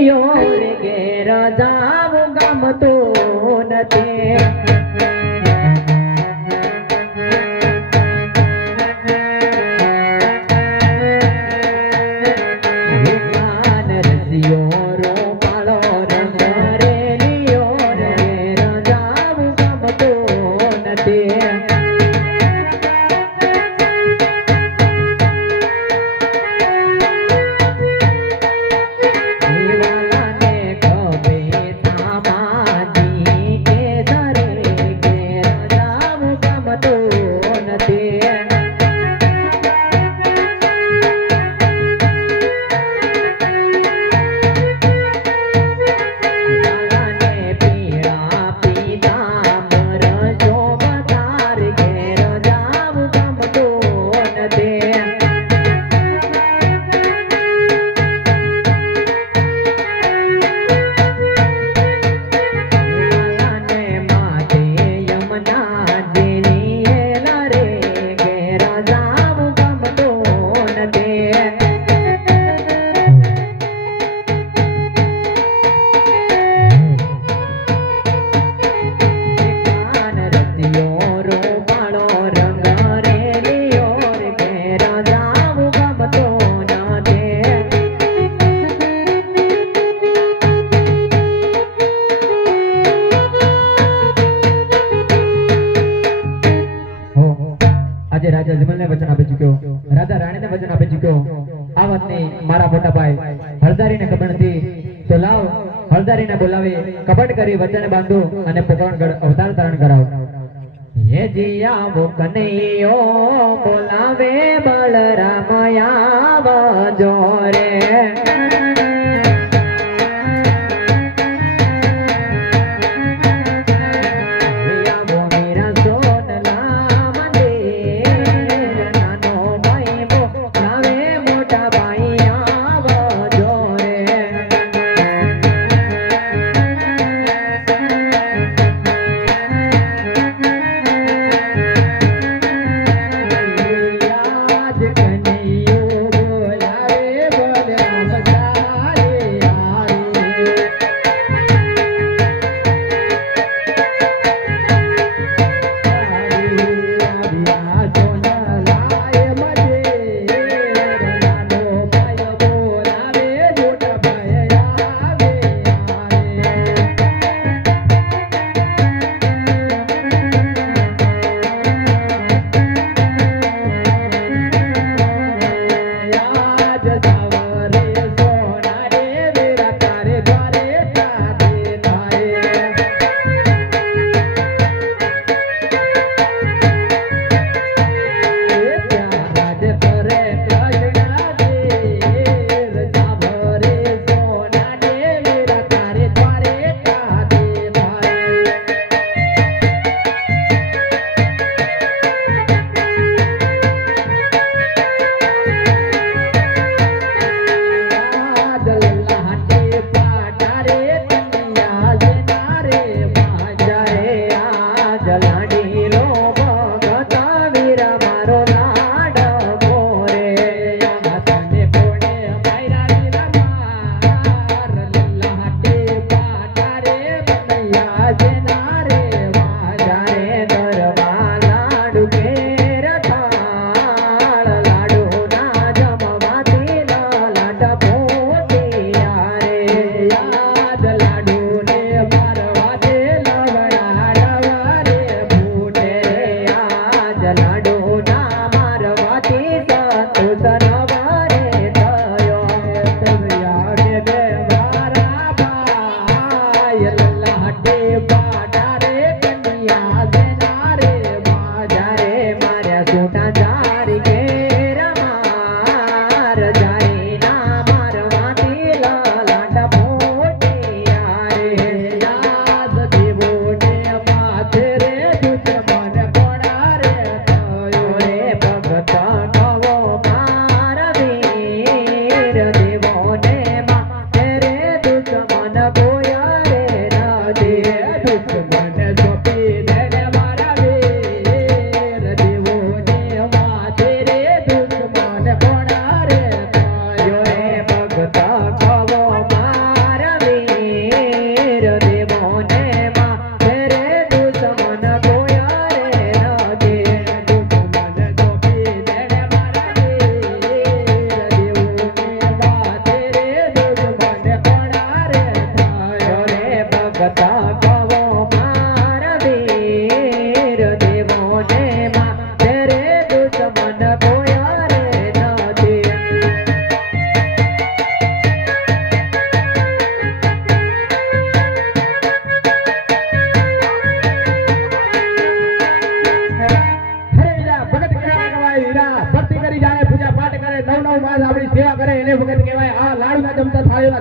લિયો રે ઘેર જાવું ગમતું નથી. राजा जमल ने वचन आपी चुक्यो, राजा राणी ने वचन आपी चुक्यो। आ वातनी मारा मोटा भाई हळदारी ने खबर नथी, तो लाव हळदारी ने बोलावे, कपट करी वचन बांधो अने पोकरणगढ़ अवतार धारण कराव। ये जिया वो कन्हैयो बोलावे बलराम आवजो रे।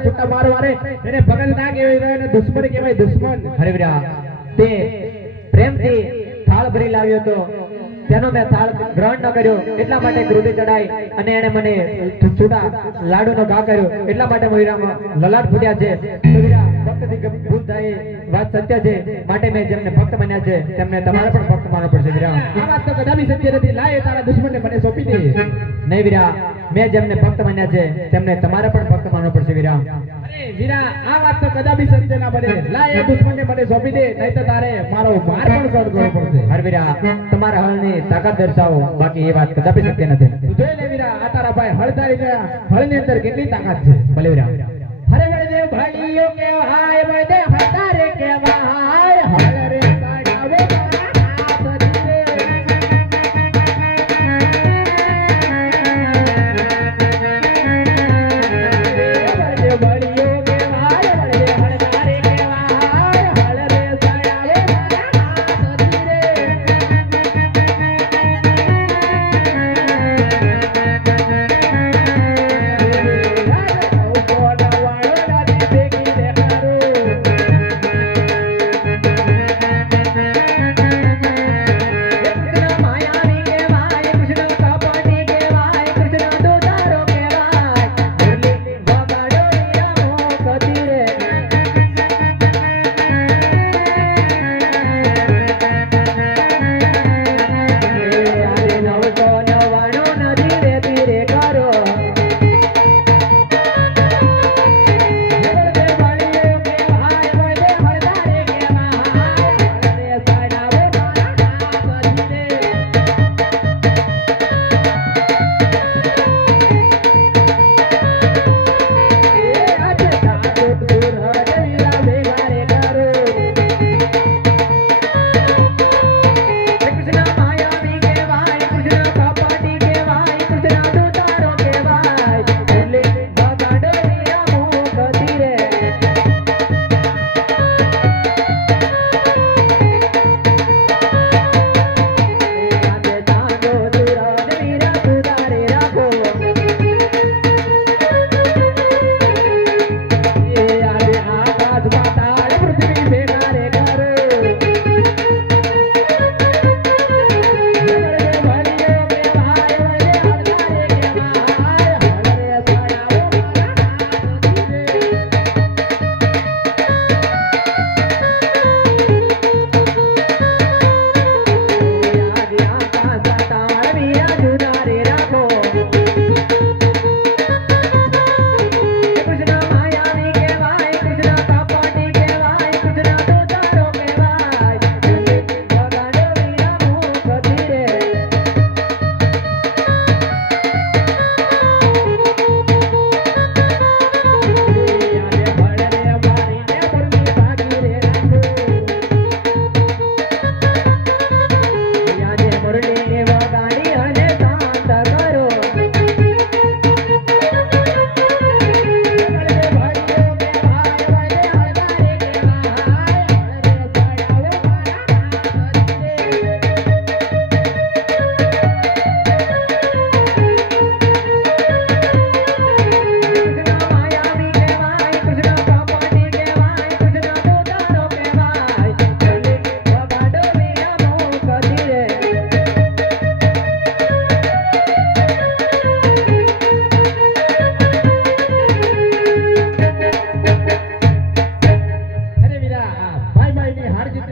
છૂટા મારો વારે એને ભગત ના કહેવાય અને દુશ્મન કહેવાય દુશ્મન. અરે વીરા તે પ્રેમથી થાળ ભરી લાવ્યો તો તેનો મેં થાળ ગ્રહણ ન કર્યો એટલા માટે ક્રોધે ચડાઈ અને એને મને છૂટા લાડુનો ઘા કર્યો એટલા માટે વીરામાં લલાટ ફૂટ્યા છે. તો વીરા ભક્તથી ભૂલ થાય એ વાત સત્ય છે માટે મેં જેમને ભક્ત માન્યા છે તેમને તમારે પણ ભક્ત માનવો પડશે વીરા. આ વાત તો કદાપી સત્ય નથી. લાય તારા દુશ્મનને મને સોંપી દે. નહીં વીરા મેં જેમને ભક્ત માન્યા છે તેમને તમારે પણ ભક્ત માનવો પડશે વીરા. અરે વીરા આ વાત તો કદાપી સત્ય ના બને. લાય એ દુશ્મનને મને સોંપી દે નહીં તો તારે મારો માર પણ સહન કરવો પડશે. હર વીરા તમારા હળની તાકાત દર્શાવો બાકી એ વાત કદાપી સત્ય નથી. તું જોઈ લે વીરા આ તારા ભાઈ હળદારી હળની અંદર કેટલી તાકાત છે. ભલે વીરા. હરે બળદેવ ભાઈઓ કે હાય બળદેવ હળદારે કે હાય હળ રે સાડાવે હાથ ધીરે. બળદેવ ભાઈઓ કે હાય બળદેવ હળદારે કે હાય હળ રે સાડાવે હાથ ધીરે.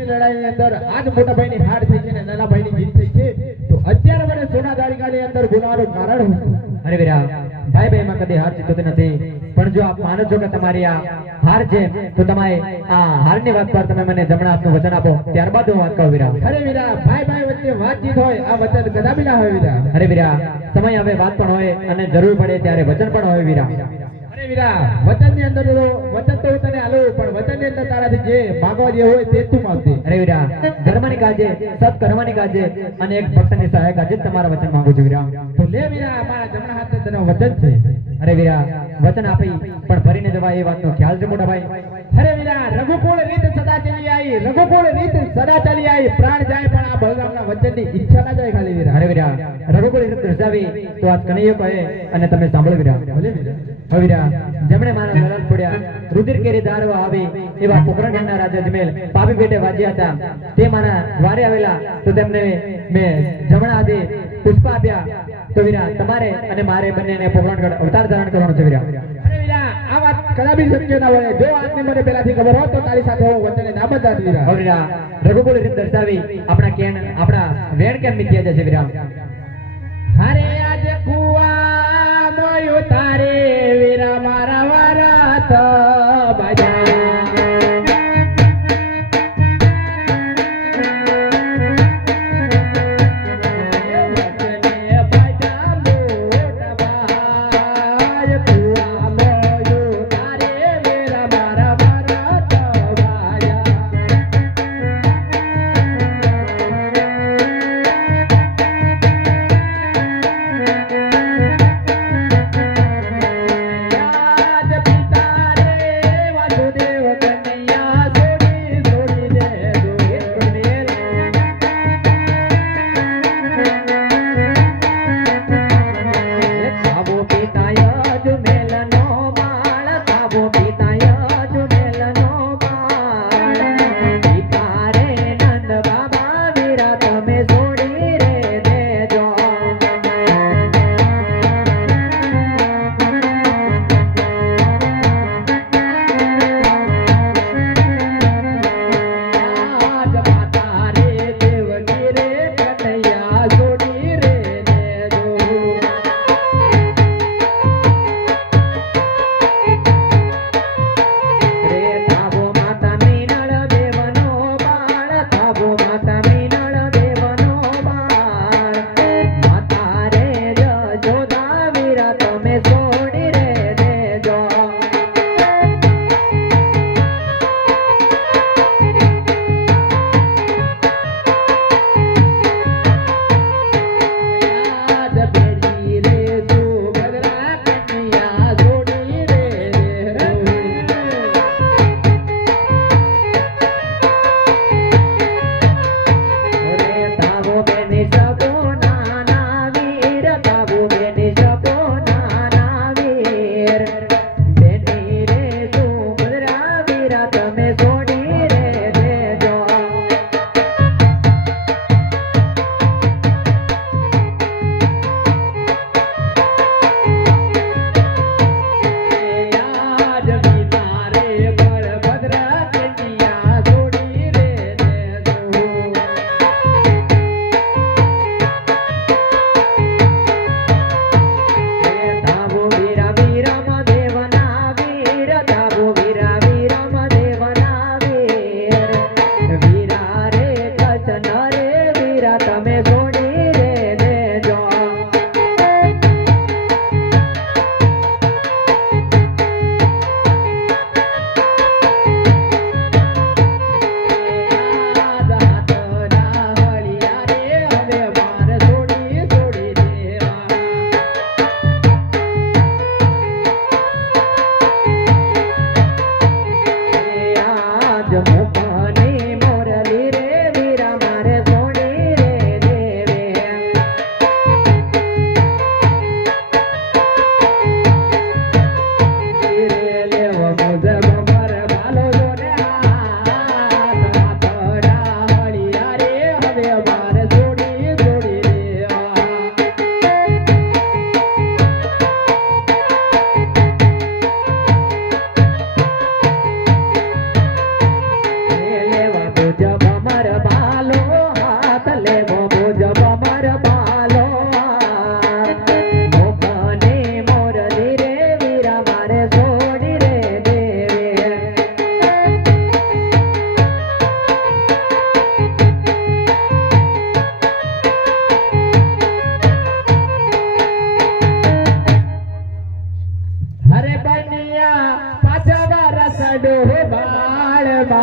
લડાઈની અંદર આજ મોટા ભાઈની હાર થઈ છે અને નાના ભાઈની જીત થઈ છે. તો અત્યારે મને સોના દારિકાની અંદર બોલાવવાનું કારણ શું? અરે વીરા ભાઈ ભાઈમાં કદી હાર જીતતી નથી પણ જો આપ માનો છો કે તમારી આ હાર છે તો તમે આ હારની વાત પર તમે મને જમણા હાથનું વચન આપો ત્યારબાદ હું વાત કહું વીરા. અરે વીરા ભાઈ ભાઈ વચ્ચે વાતચીત હોય આ વચન કદાપી ના હોય વીરા. અરે વીરા સમય આવે વાત પણ હોય અને જરૂર પડે ત્યારે વચન પણ હોય વીરા. અરે વીરા વચનની અંદર તો વચન તો હું તને આલું પણ વચનની અંદર તારાથી જે માંગવા જે હોય તે તું માંગજે. અરે વીરા ધર્મની કાજે સત કરવાની કાજે અને એક ભક્તની સહાય કાજે જ તમારા વચન માંગુ છું વીરા. તો લે વીરા મારા જમણા હાથે તને વચન છે. અરે વીરા વચન આપી પણ ભરીને જવાય એ વાતનો ખ્યાલ છે મોટા ભાઈ. અરે વીરા રઘુકુળ રીત સદા ચાલી આવી રઘુકુળ રીત સદા ચાલી આવી પ્રાણ જાય પણ આ બલરામના વચનની ઈચ્છા ના જાય ખાલી વીરા. અરે વીરા રઘુકુળ રીત રજાવી તો આજ કનૈયો કહે અને તમે સાંભળો વીરા. ભલે વીરા. હવીરા જેમણે મારા લડત પડ્યા રુધિર કેરી ધારવા આવી એવા પોકરણના રાજા જમેલ પાપી પેટે વાજ્યા હતા તે મારા દ્વારે આવેલા તો તેમને મેં જમણા હાથે પુષ્પ આપ્યા તો વીરા તમારે અને મારે બંનેને પોકરણગઢ અવતાર ધારણ કરવાનો છે વીરા અરે વીરા આ વાત કદાપી શક્ય ના બને જો આજની મને પહેલાથી ખબર હોત તો તારી સાથે હું વચને ના બંધાત વીરા હવીરા રઘુકુળ રીત દર્શાવી આપણા વેણ કેમ મિથ્યા જશે વીરા હરે આજ કુવા મોયો તારે વીરા મારા વરત બજા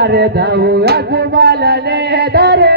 મારે જાવું અજમલ ને દરે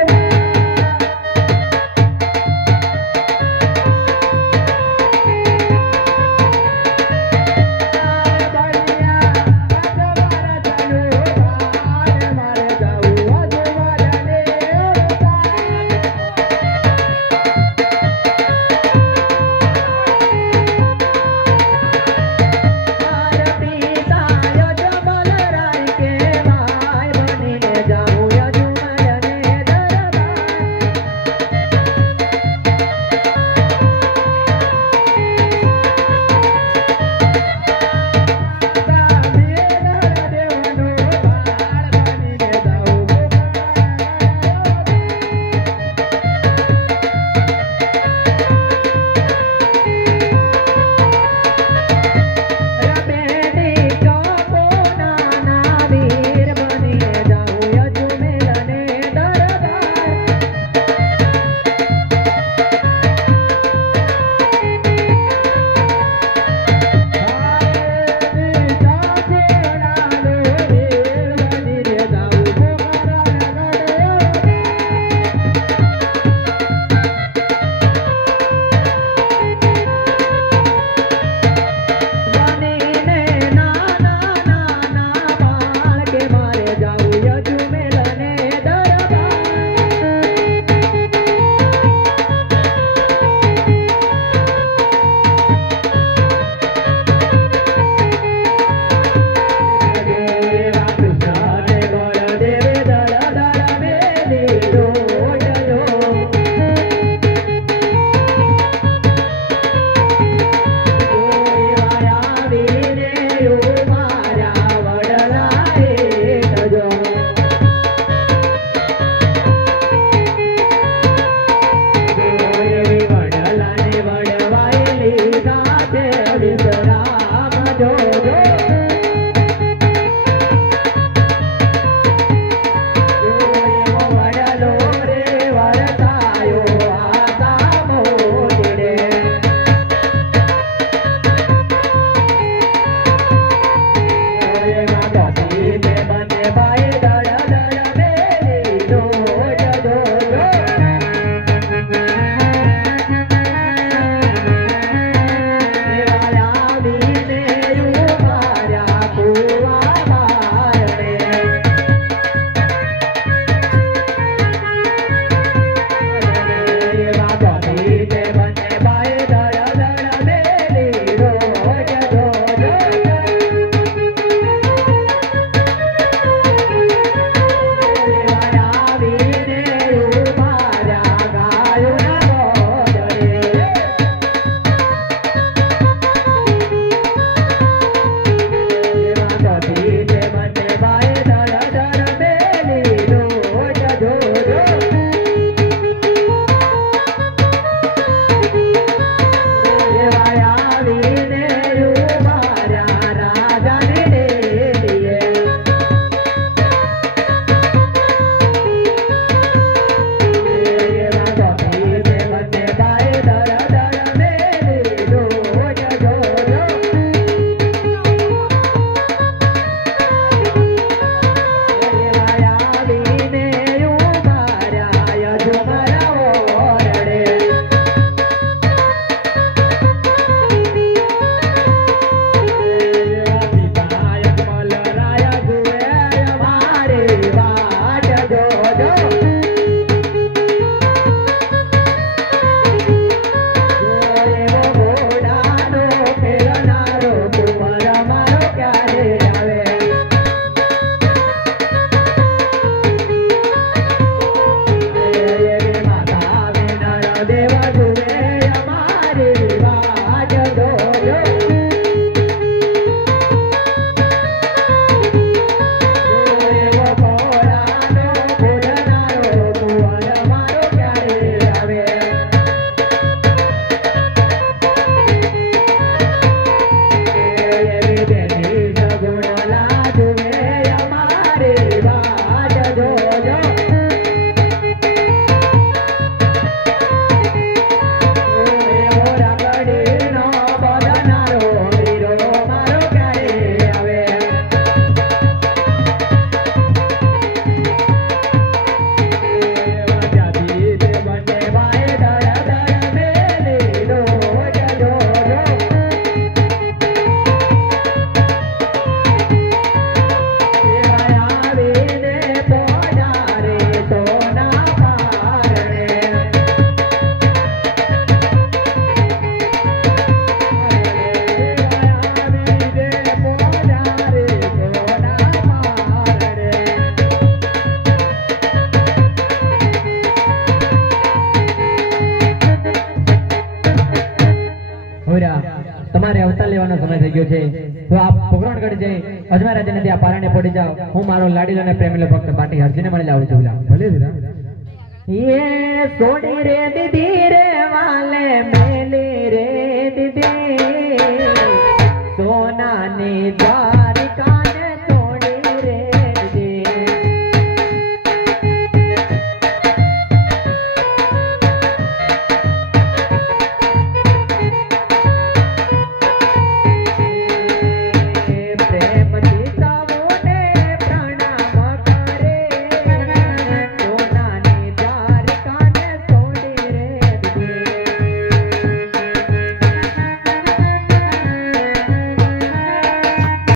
જવાનો સમય થઈ ગયો છે તો આપ પોકરણગઢ જઈ અજમેર રાજા નદી આ પારણે પડી જાઓ હું મારો લાડીલો અને પ્રેમીલો ભક્ત પાટી હરજીને મળી લાવું છું ભલે એ સોડી રે દીદી રે વાલે મેલી રે દીદી